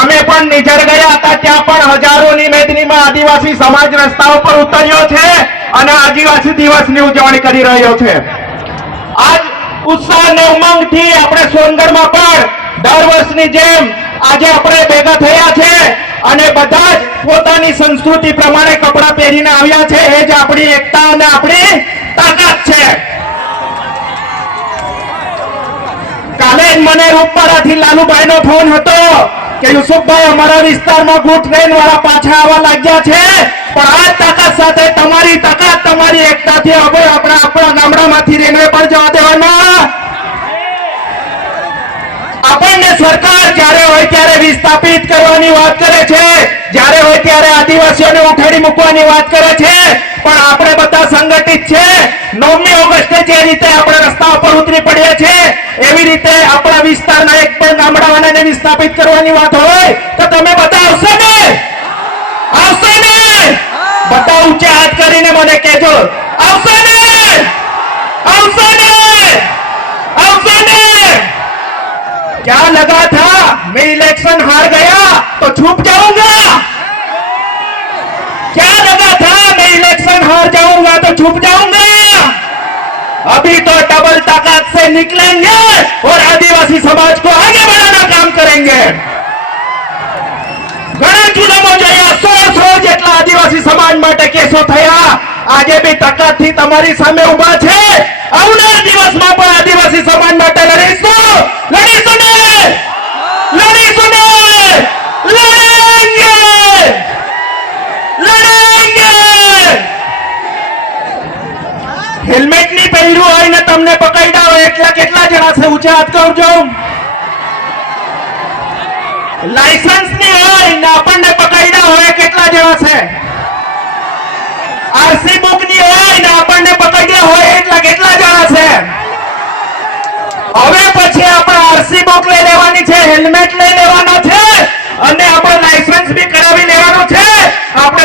અમે પણ નિઝર ગયા હતા, ત્યાં પણ હજારોની મેદનીમાં આદિવાસી સમાજ રસ્તાઓ પર ઉતર્યો છે અને આદિવાસી દિવસની ઉજવણી કરી રહ્યો છે. આજ ઉત્સાહ અને ઉમંગથી આપણે સોનગઢમાં પણ દર વર્ષની જેમ આજે આપણે ભેગા થયા છે અને બધા જ પોતાની સંસ્કૃતિ પ્રમાણે કપડાં પહેરીને આવ્યા છે. એ જ આપણી એકતા અને આપણી તાકાત છે. કાલે જ મને રૂપપરાથી લાલુભાઈનો ફોન હતો કે યુસુફભાઈ અમારા વિસ્તારમાં ગુડ ટ્રેન વાળા પાછા આવવા લાગ્યા છે, પણ આ તાકાત સાથે તમારી તાકાત, તમારી એકતાથી હવે આપણે આપણા ગામડામાંથી રેલવે પર જવા દેવાના. આપણને સરકાર જ્યારે હોય ત્યારે વિસ્થાપિત કરવાની વાત કરે છે, જ્યારે હોય ત્યારે આદિવાસીઓને ઉઠાડી મૂકવાની વાત કરે છે, પણ આપણે બધા સંગઠિત છે. 9મી ઓગસ્ટે જે રીતે આપણે રસ્તા ઉપર ઉતરી પડ્યા છે, એવી રીતે આપણા વિસ્તારના એક પણ ગામડાવાળાને વિસ્થાપિત કરવાની વાત હોય તો તમે બધા આવશો ને? આવશો ને? બધા ઊંચા હાથ કરીને મને કહેજો, આવશો ને? આવશો ને? આવશો ને? क्या लगा था मैं इलेक्शन हार गया तो छुप जाऊंगा? क्या लगा था मैं इलेक्शन हार जाऊंगा तो छुप जाऊंगा? अभी तो डबल ताकत से निकलेंगे और आदिवासी समाज को आगे बढ़ाना काम करेंगे. ઘણા જુલમો જોયા, 16 જેટલા આદિવાસી સમાજ માટે કેસો થયા. આજે બી તાકાતથી તમારી સામે ઉભા છે. આવનાર દિવસમાં પણ આદિવાસી સમાજ માટે લડીશું. લડીશું ને? લડીશું ને? લડેંગે! લડેંગે! હેલ્મેટ ની પહેર્યું હોય ને તમને પકડ્યા હોય એટલા કેટલા જણા છે? ઊંચા હાથ કરજો. લાયસન્સ ની હોય ને આપણને પકડ્યા હોય કેટલા જણા છે? આરસી બુક ની હોય ને આપણને પકડ્યા હોય એટલા કેટલા જણા છે? હવે પછી આપણે આરસી બુક લઈ લેવાની છે,